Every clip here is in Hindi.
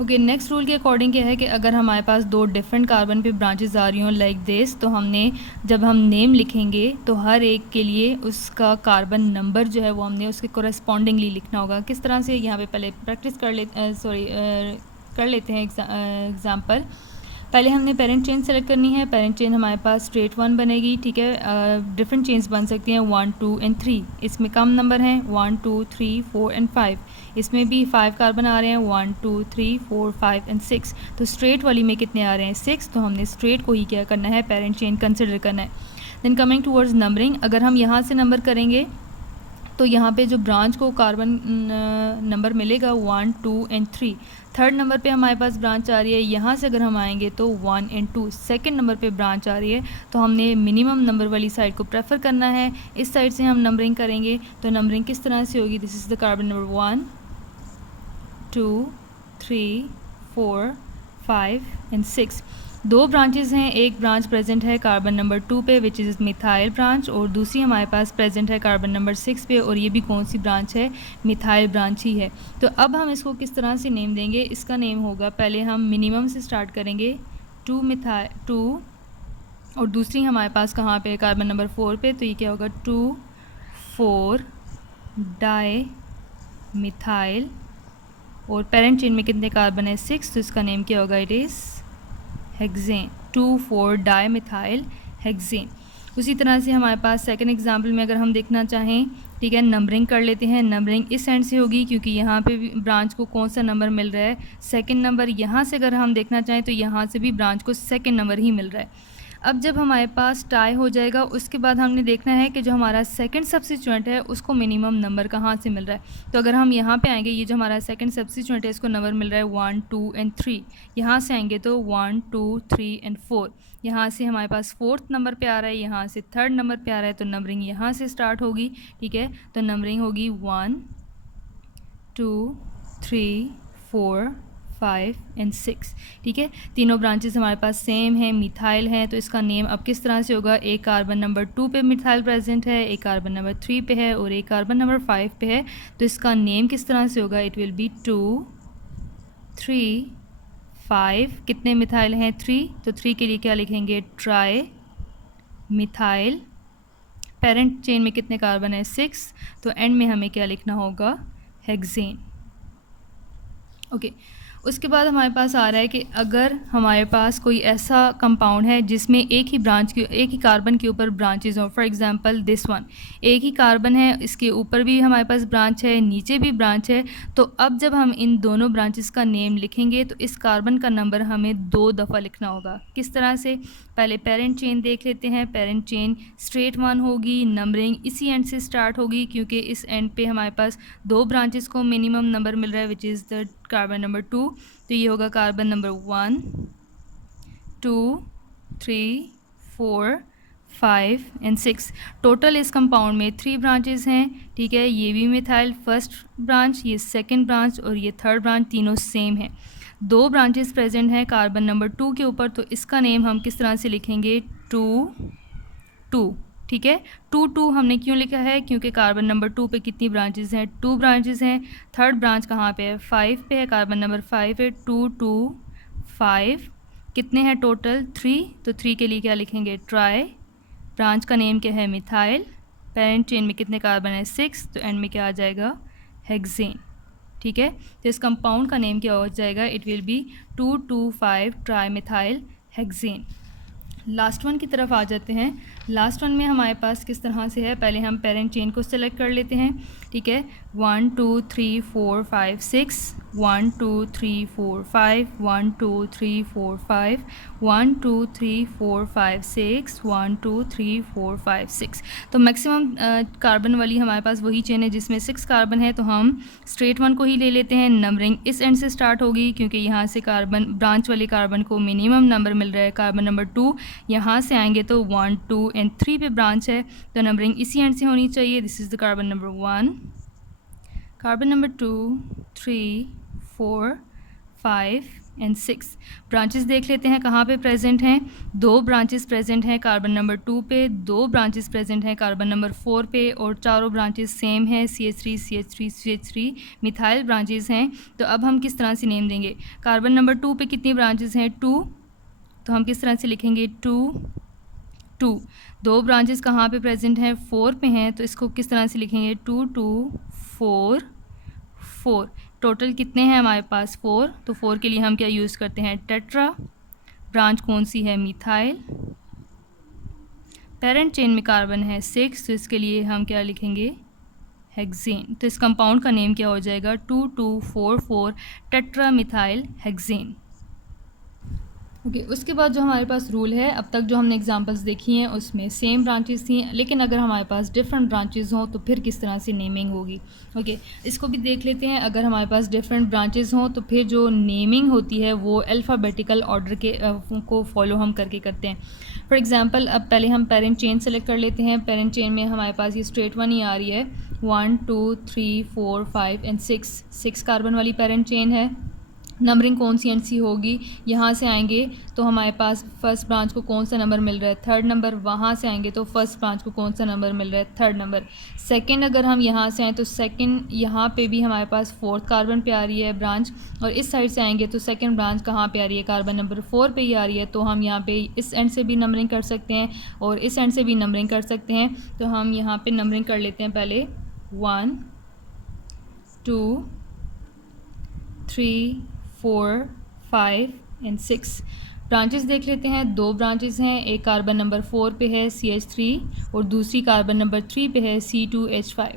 ओके, नेक्स्ट रूल के अकॉर्डिंग क्या है कि अगर हमारे पास दो डिफरेंट कार्बन पे ब्रांचेस आ रही हों लाइक दिस, तो हमने जब हम नेम लिखेंगे तो हर एक के लिए उसका कार्बन नंबर जो है वो हमने उसके कोरेस्पॉन्डिंगली लिखना होगा। किस तरह से, यहाँ पे पहले प्रैक्टिस कर लेते हैं एग्जाम्पल। पहले हमने पेरेंट चेन सेलेक्ट करनी है। पेरेंट चेन हमारे पास स्ट्रेट 1 बनेगी, ठीक है। डिफरेंट चेन्स बन सकती हैं 1, 2 एंड 3। इसमें कम नंबर हैं 1, 2, 3, 4 एंड 5। इसमें भी 5 कार्बन आ रहे हैं 1, 2, 3, 4, 5 एंड 6। तो स्ट्रेट वाली में कितने आ रहे हैं 6, तो हमने स्ट्रेट को ही क्या करना है, पेरेंट चेन कंसिडर करना है। देन कमिंग टूवर्ड्स नंबरिंग, अगर हम यहाँ से नंबर करेंगे तो यहाँ पे जो ब्रांच को कार्बन नंबर मिलेगा 1, 2 एंड 3। थर्ड नंबर पे हमारे पास ब्रांच आ रही है, यहाँ से अगर हम आएंगे तो 1 एंड 2। सेकंड नंबर पे ब्रांच आ रही है, तो हमने मिनिमम नंबर वाली साइड को प्रेफर करना है। इस साइड से हम नंबरिंग करेंगे, तो नंबरिंग किस तरह से होगी, this is the carbon number 1, 2, 3, 4, 5 and 6। दो ब्रांचेस हैं, एक ब्रांच प्रेजेंट है कार्बन नंबर 2 पे विच इज़ मिथाइल ब्रांच, और दूसरी हमारे पास प्रेजेंट है कार्बन नंबर 6 पे, और ये भी कौन सी ब्रांच है, मिथाइल ब्रांच ही है। तो अब हम इसको किस तरह से नेम देंगे, इसका नेम होगा, पहले हम मिनिमम से स्टार्ट करेंगे 2, और दूसरी हमारे पास कहाँ पे, कार्बन नंबर 4 पे, तो ये क्या होगा 2, 4 डाई मिथाइल, और पेरेंट चेन में कितने कार्बन है 6, तो इसका नेम क्या होगा, it is hexane, 2, 4 dimethyl hexane. उसी तरह से हमारे पास सेकंड एग्जांपल में अगर हम देखना चाहें, ठीक है, नंबरिंग कर लेते हैं। नंबरिंग इस एंड से होगी क्योंकि यहाँ पे भी ब्रांच को कौन सा नंबर मिल रहा है, सेकंड नंबर। यहाँ से अगर हम देखना चाहें तो यहाँ से भी ब्रांच को सेकंड नंबर ही मिल रहा है। अब जब हमारे पास टाई हो जाएगा, उसके बाद हमने देखना है कि जो हमारा सेकंड सब्स्टिट्यूएंट है उसको मिनिमम नंबर कहाँ से मिल रहा है। तो अगर हम यहाँ पे आएंगे, ये जो हमारा सेकंड सब्स्टिट्यूएंट है इसको नंबर मिल रहा है 1, 2 एंड 3। यहाँ से आएंगे तो 1, 2, 3 एंड 4। यहाँ से हमारे पास फोर्थ नंबर पे आ रहा है, यहाँ से थर्ड नंबर पे आ रहा है, तो नंबरिंग यहाँ से स्टार्ट होगी, ठीक है। तो नंबरिंग होगी 1, 2, 3, 4, 5 एंड 6, ठीक है। तीनों ब्रांचेस हमारे पास सेम है, मिथाइल हैं, तो इसका नेम अब किस तरह से होगा, एक कार्बन नंबर 2 पे मिथाइल प्रेजेंट है, एक कार्बन नंबर 3 पे है, और एक कार्बन नंबर 5 पे है, तो इसका नेम किस तरह से होगा, इट विल बी 2, 3, 5। कितने मिथाइल हैं 3, तो 3 के लिए क्या लिखेंगे, ट्राई मिथाइल। पेरेंट चेन में कितने कार्बन है 6, तो एंड में हमें क्या लिखना होगा, हेक्सेन। ओके, उसके बाद हमारे पास आ रहा है कि अगर हमारे पास कोई ऐसा कंपाउंड है जिसमें एक ही कार्बन के ऊपर ब्रांचेज हों, फॉर एग्जांपल दिस वन, एक ही कार्बन है, इसके ऊपर भी हमारे पास ब्रांच है, नीचे भी ब्रांच है, तो अब जब हम इन दोनों ब्रांचेस का नेम लिखेंगे तो इस कार्बन का नंबर हमें 2 दफ़ा लिखना होगा। किस तरह से, पहले पेरेंट चेन देख लेते हैं। पेरेंट चेन स्ट्रेट 1 होगी, नंबरिंग इसी एंड से स्टार्ट होगी क्योंकि इस एंड पे हमारे पास दो ब्रांचेस को मिनिमम नंबर मिल रहा है which is the carbon number 2, तो ये होगा कार्बन नंबर 1, 2, 3, 4, 5 एंड 6। टोटल इस कंपाउंड में 3 ब्रांचेस हैं, ठीक है। ये भी मिथाइल फर्स्ट ब्रांच, ये सेकंड ब्रांच और ये थर्ड ब्रांच, तीनों सेम है। दो ब्रांचेस प्रेजेंट हैं कार्बन नंबर 2 के ऊपर, तो इसका नेम हम किस तरह से लिखेंगे, 2, 2, ठीक है। 2, 2 हमने क्यों लिखा है, क्योंकि कार्बन नंबर 2 पे कितनी ब्रांचेस हैं, 2 ब्रांचेस हैं। थर्ड ब्रांच कहाँ पे है, 5 पे है, कार्बन नंबर 5 है, 2, 2, 5। कितने हैं टोटल, 3, तो 3 के लिए क्या लिखेंगे, ट्राई। ब्रांच का नेम क्या है, मिथाइल। पेरेंट चेन में कितने कार्बन है 6, तो एंड में क्या आ जाएगा, हेक्सेन, ठीक है। तो इस कंपाउंड का नेम क्या हो जाएगा, it will be 2, 2, 5 tri methyl hexane. Last one की तरफ आ जाते हैं। लास्ट वन में हमारे पास किस तरह से है, पहले हम पेरेंट चेन को सेलेक्ट कर लेते हैं, ठीक है। 1, 2, 3, 4, 5, 6, 1, 2, 3, 4, 5, 1, 2, 3, 4, 5, 1, 2, 3, 4, 5, 6, 1, 2, 3, 4, 5, 6। तो मैक्सिमम कार्बन वाली हमारे पास वही चेन है जिसमें 6 कार्बन है, तो हम स्ट्रेट 1 को ही ले लेते हैं। नंबरिंग इस एंड से स्टार्ट होगी क्योंकि यहाँ से कार्बन ब्रांच वाले कार्बन को मिनिमम नंबर मिल रहा है, कार्बन नंबर 2। यहाँ से आएंगे तो 1, 2 एंड 3 पे ब्रांच है, तो नंबरिंग इसी एंड से होनी चाहिए। This is the carbon number 1, carbon number 2, 3, 4, 5 and 6। Branches देख लेते हैं कहाँ पे प्रेजेंट हैं। 2 ब्रांचेस प्रेजेंट हैं कार्बन नंबर 2 पे, 2 ब्रांचेस प्रेजेंट हैं कार्बन नंबर 4 पे, और चारों ब्रांचेस सेम है CH3 CH3 CH3 methyl branches हैं। तो अब हम किस तरह से नेम देंगे। कार्बन नंबर 2 पे कितनी ब्रांचेस हैं 2, तो हम किस तरह से लिखेंगे 2 2। 2 ब्रांचेस कहाँ पे प्रेजेंट हैं 4 पे हैं, तो इसको किस तरह से लिखेंगे 2 2 4 4। टोटल कितने हैं हमारे पास 4, तो 4 के लिए हम क्या यूज़ करते हैं टेट्रा। ब्रांच कौन सी है मिथाइल। पेरेंट चेन में कार्बन है 6, तो इसके लिए हम क्या लिखेंगे हेक्सेन। तो इस कंपाउंड का नेम क्या हो जाएगा 2244 टेट्रा मिथाइल हेक्सेन। ओके उसके बाद जो हमारे पास रूल है, अब तक जो हमने एग्जांपल्स देखी हैं उसमें सेम ब्रांचेस थी, लेकिन अगर हमारे पास डिफरेंट ब्रांचेस हों तो फिर किस तरह से नेमिंग होगी। ओके इसको भी देख लेते हैं। अगर हमारे पास डिफरेंट ब्रांचेस हों तो फिर जो नेमिंग होती है वो अल्फ़ाबेटिकल ऑर्डर के को फॉलो हम करके करते हैं। फॉर एग्जांपल अब पहले हम पेरेंट चेन सेलेक्ट कर लेते हैं। पेरेंट चेन में हमारे पास ये स्ट्रेट वन ही आ रही है, 1 2 3 4 5 एंड 6 कार्बन वाली पेरेंट चेन है। नंबरिंग कौन सी एंड सी होगी, यहाँ से आएंगे तो हमारे पास फर्स्ट ब्रांच को कौन सा नंबर मिल रहा है 3rd नंबर, वहाँ से आएंगे तो फर्स्ट ब्रांच को कौन सा नंबर मिल रहा है 3rd नंबर। सेकंड अगर हम यहाँ से आएँ तो सेकंड यहाँ पे भी हमारे पास 4th कार्बन पे आ रही है ब्रांच, और इस साइड से आएंगे तो सेकंड ब्रांच कहाँ पे आ रही है कार्बन नंबर 4 पे ही आ रही है। तो हम यहाँ पे इस एंड से भी नंबरिंग कर सकते हैं और इस एंड से भी नंबरिंग कर सकते हैं। तो हम यहाँ पर नंबरिंग कर लेते हैं पहले 1 2 3 4 5 एंड 6। ब्रांचेस देख लेते हैं। 2 ब्रांचेस हैं, एक कार्बन नंबर 4 पे है CH3 और दूसरी कार्बन नंबर 3 पे है C2H5।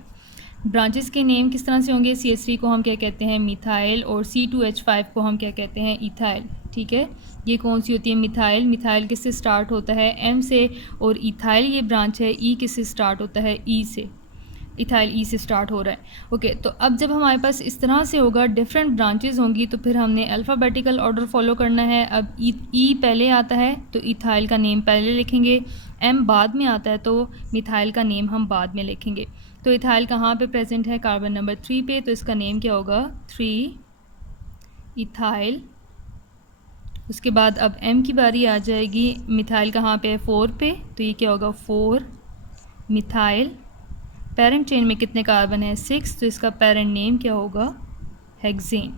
ब्रांचेस के नेम किस तरह से होंगे, CH3 को हम क्या कहते हैं मिथाइल और C2H5 को हम क्या कहते हैं इथाइल। ठीक है, ये कौन सी होती है मिथाइल। मिथाइल किससे स्टार्ट होता है M से, और इथाइल ये ब्रांच है E किससे स्टार्ट होता है E से। इथाइल ई से स्टार्ट हो रहा है। ओके तो अब जब हमारे पास इस तरह से होगा डिफरेंट ब्रांचेस होंगी तो फिर हमने अल्फ़ाबेटिकल ऑर्डर फॉलो करना है। अब ई पहले आता है तो इथाइल का नेम पहले लिखेंगे, एम बाद में आता है तो मिथाइल का नेम हम बाद में लिखेंगे। तो इथाइल कहाँ पे प्रेजेंट है कार्बन नंबर 3 पे, तो इसका नेम क्या होगा 3 इथाइल। उसके बाद अब एम की बारी आ जाएगी, मिथाइल कहाँ पे है 4 पे, तो ये क्या होगा 4 मिथाइल। पेरेंट चेन में कितने कार्बन है 6, तो इसका पेरेंट नेम क्या होगा हेक्सेन।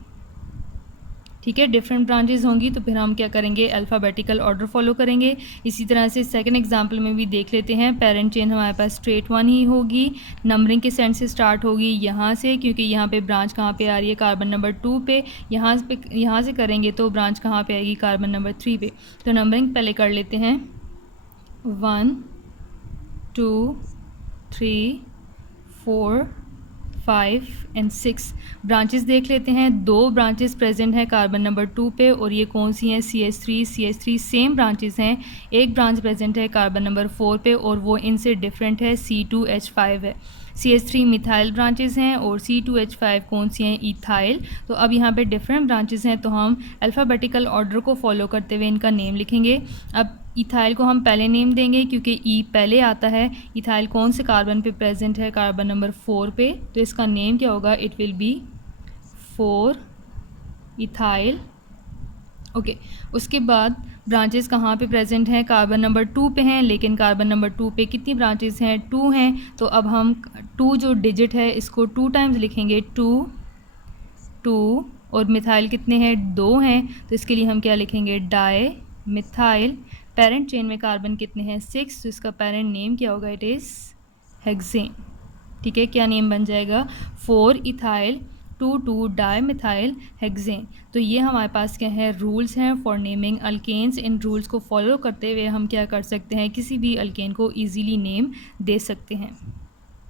ठीक है, डिफरेंट ब्रांचेस होंगी तो फिर हम क्या करेंगे अल्फ़ाबेटिकल ऑर्डर फॉलो करेंगे। इसी तरह से सेकंड एग्जांपल में भी देख लेते हैं। पेरेंट चेन हमारे पास स्ट्रेट वन ही होगी, नंबरिंग के सेंड से स्टार्ट होगी यहाँ से, क्योंकि यहाँ पे ब्रांच कहाँ पे आ रही है कार्बन नंबर 2 पे। यहाँ से करेंगे तो ब्रांच कहाँ पे आएगी कार्बन नंबर 3 पे। तो नंबरिंग पहले कर लेते हैं 1 2 3 4 5 एंड 6। ब्रांचेस देख लेते हैं। 2 ब्रांचेस प्रेजेंट हैं कार्बन नंबर 2 पे, और ये कौन सी हैं CH3 सेम ब्रांचेस हैं। एक ब्रांच प्रेजेंट है कार्बन नंबर 4 पे और वो इनसे डिफरेंट है, C2H5 है। CH3 मिथाइल ब्रांचेस हैं और C2H5 कौन सी हैं इथाइल। तो अब यहाँ पे डिफरेंट ब्रांचेस हैं तो हम अल्फ़ाबेटिकल ऑर्डर को फॉलो करते हुए इनका नेम लिखेंगे। अब इथाइल को हम पहले नेम देंगे क्योंकि ई पहले आता है। इथाइल कौन से कार्बन पे प्रेजेंट है कार्बन नंबर 4 पे, तो इसका नेम क्या होगा it will be 4 ethyl. Okay उसके बाद ब्रांचेस कहाँ पे प्रेजेंट हैं कार्बन नंबर 2 पे हैं, लेकिन कार्बन नंबर 2 पे कितनी ब्रांचेस हैं 2 हैं। तो अब हम 2 जो डिजिट है इसको 2 टाइम्स लिखेंगे 2 2, और मिथाइल कितने हैं 2 हैं, तो इसके लिए हम क्या लिखेंगे डाई मिथाइल। पेरेंट चेन में कार्बन कितने हैं 6, तो इसका पेरेंट नेम क्या होगा इट इज़ हेक्सेन। ठीक है, क्या नेम बन जाएगा 4 इथाइल 2 डाई मिथाइल हेक्सेन। तो ये हमारे पास क्या है रूल्स हैं फॉर नेमिंग अल्केन्स। इन रूल्स को फॉलो करते हुए हम क्या कर सकते हैं किसी भी अल्केन को ईजीली नेम दे सकते हैं।